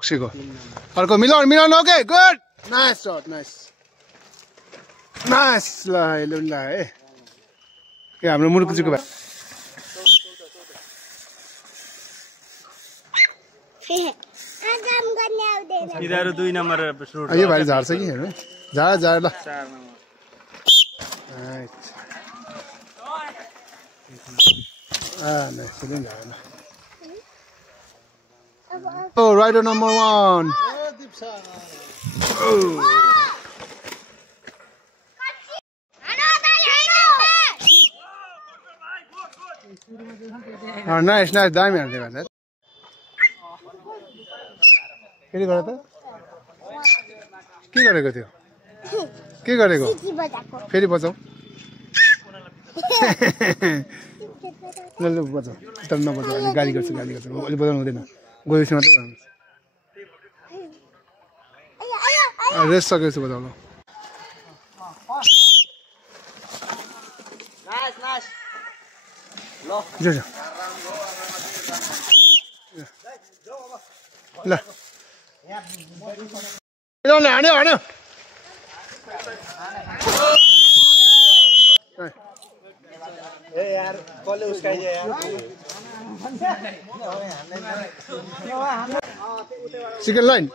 Sigo. Arko Milan, okay, good. Nice shot, nice. Nice la eh. Ya, हाम्रो मुरुकुजीको भाइ. आजम गर्ने आउँदैन. इधर 2 नम्बर सुट. यो भाइ झार्छ कि हेर्नु. झार ल. 4 number. Nice. Nice. Sudin झार्न. Oh, rider number 1. Oh. Nice, दामी हाल्दै भन्छ. के गरे त? के गरेको थियो? के गरेको? फेरि बजाऊ. ल बजाऊ. तर नबजाऊ, अनि गाली गर्छु. अलि बजाउनु हुँदैन. गएपछि मात्रै बजाउनु. रेस्ट सकेपछि बजाऊ ल. नाइस. जा. ल. हान्यो. ए यार कसले उस्काइदियो यार. Second line.